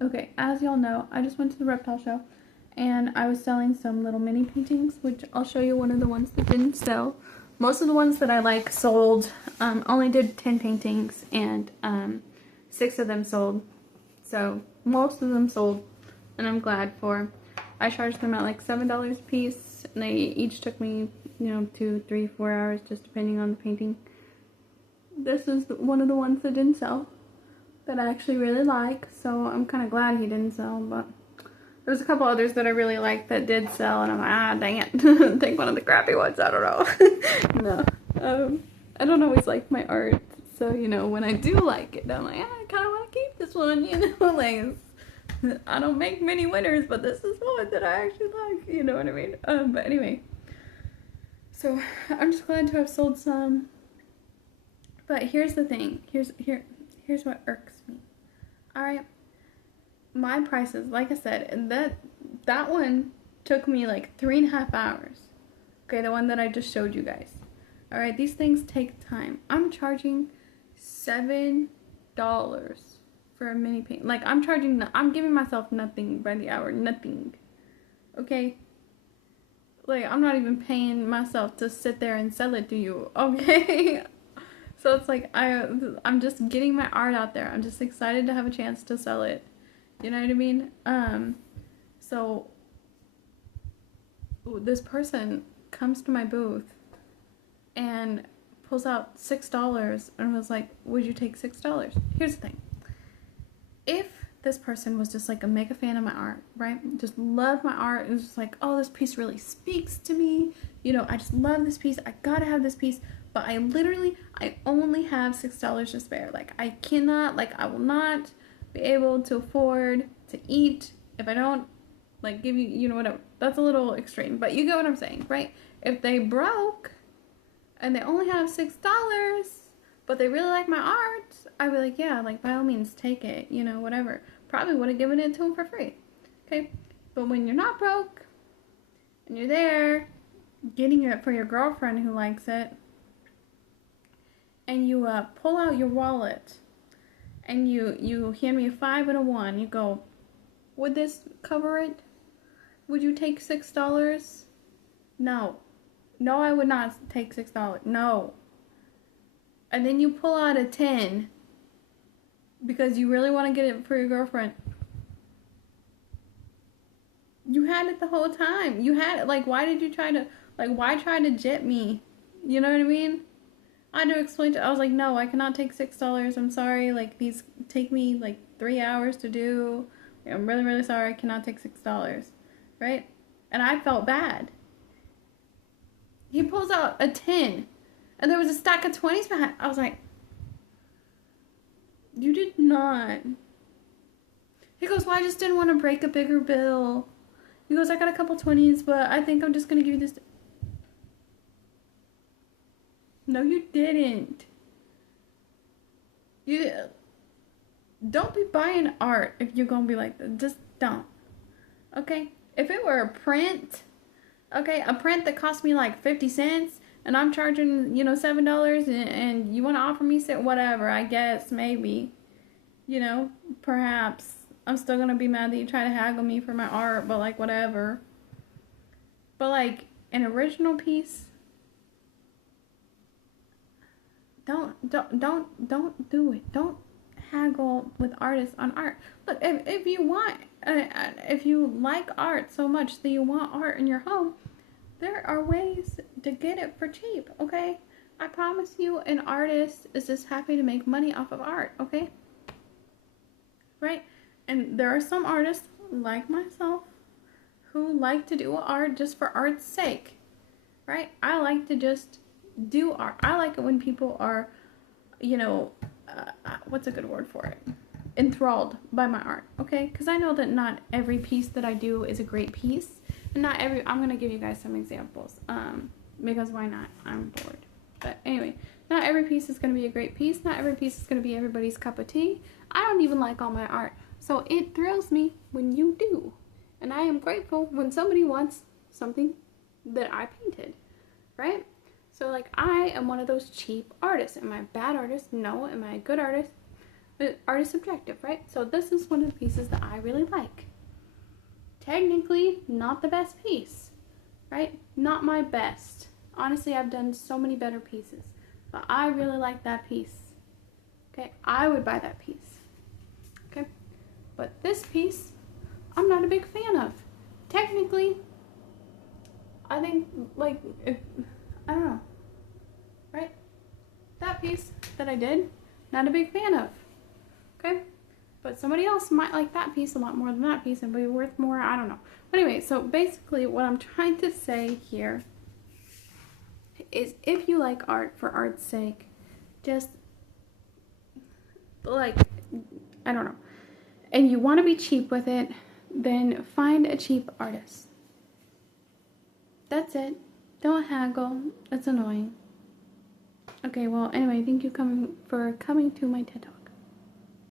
Okay, as y'all know, I just went to the reptile show and I was selling some little mini paintings, which I'll show you one of the ones that didn't sell. Most of the ones that I like sold. Only did 10 paintings and 6 of them sold. So most of them sold, and I'm glad for. I charged them at like $7 a piece, and they each took me, 2, 3, 4 hours, just depending on the painting. This is one of the ones that didn't sell, that I actually really like, so I'm kind of glad he didn't sell, but there's a couple others that I really like that did sell, and I'm like, dang it, take one of the crappy ones, I don't know. No, I don't always like my art, so, when I do like it, I'm like, I kind of want to keep this one, like, I don't make many winners, but this is one that I actually like, you know what I mean? But anyway, so I'm just glad to have sold some, but here's the thing, here's what irks me. Alright, my prices, like I said, that one took me like 3.5 hours. Okay, the one that I just showed you guys. Alright, these things take time. I'm charging $7 for a mini paint. Like, I'm giving myself nothing by the hour. Nothing. Okay? Like, I'm not even paying myself to sit there and sell it to you. Okay? So it's like, I'm just getting my art out there. I'm just excited to have a chance to sell it. You know what I mean? So this person comes to my booth and pulls out $6 and was like, would you take $6? Here's the thing. If this person was just like a mega fan of my art, right? Just loved my art and was just like, oh, this piece really speaks to me. I just love this piece. I gotta have this piece. But I only have $6 to spare. Like, I will not be able to afford to eat if I don't, like, give you, whatever. That's a little extreme, but you get what I'm saying, right? If they broke and they only have $6, but they really like my art, I'd be like, yeah, like, by all means, take it, whatever. Probably would have given it to them for free, okay? But when you're not broke and you're there getting it for your girlfriend who likes it, and you pull out your wallet and you hand me a 5 and a 1, you go, would this cover it? Would you take $6? No, I would not take $6. No. And then you pull out a 10 because you really want to get it for your girlfriend. You had it the whole time. You had it. Like, why try to jet me? You know what I mean? I had to explain I was like, no, I cannot take $6. I'm sorry. Like, these take me like 3 hours to do. I'm really, really sorry. I cannot take $6. Right? And I felt bad. He pulls out a 10. And there was a stack of 20s behind. I was like, you did not. He goes, well, I just didn't want to break a bigger bill. He goes, I got a couple 20s, but I think I'm just going to give you this. No, you didn't. Don't be buying art if you're going to be like that. Just don't. Okay? If it were a print, okay, a print that cost me like 50 cents, and I'm charging, $7, and you want to offer me whatever, I guess, maybe. Perhaps. I'm still going to be mad that you try to haggle me for my art, but like, whatever. But like, an original piece, don't do it. Don't haggle with artists on art. Look, if you like art so much that you want art in your home, there are ways to get it for cheap, okay? I promise you, an artist is just happy to make money off of art, okay? Right? And there are some artists, like myself, who like to do art just for art's sake, right? I like to just do art. I like it when people are, what's a good word for it? Enthralled by my art, okay? Because I know that not every piece that I do is a great piece. And I'm going to give you guys some examples, because why not? I'm bored. But anyway, not every piece is going to be a great piece. Not every piece is going to be everybody's cup of tea. I don't even like all my art. So it thrills me when you do. And I am grateful when somebody wants something that I painted, right? So like, I am one of those cheap artists. Am I a bad artist? No. Am I a good artist? But art is subjective, right? So this is one of the pieces that I really like. Technically, not the best piece, right? Not my best. Honestly, I've done so many better pieces, but I really like that piece. Okay, I would buy that piece. Okay, but this piece, I'm not a big fan of. Technically, I think, like, I don't know, right? That piece that I did, not a big fan of. Okay, but somebody else might like that piece a lot more than that piece and be worth more. I don't know. But anyway, so basically what I'm trying to say here is if you like art for art's sake, just like, I don't know, and you want to be cheap with it, then find a cheap artist. That's it. Don't haggle. It's annoying. Okay, well, anyway, thank you for coming to my TED Talk.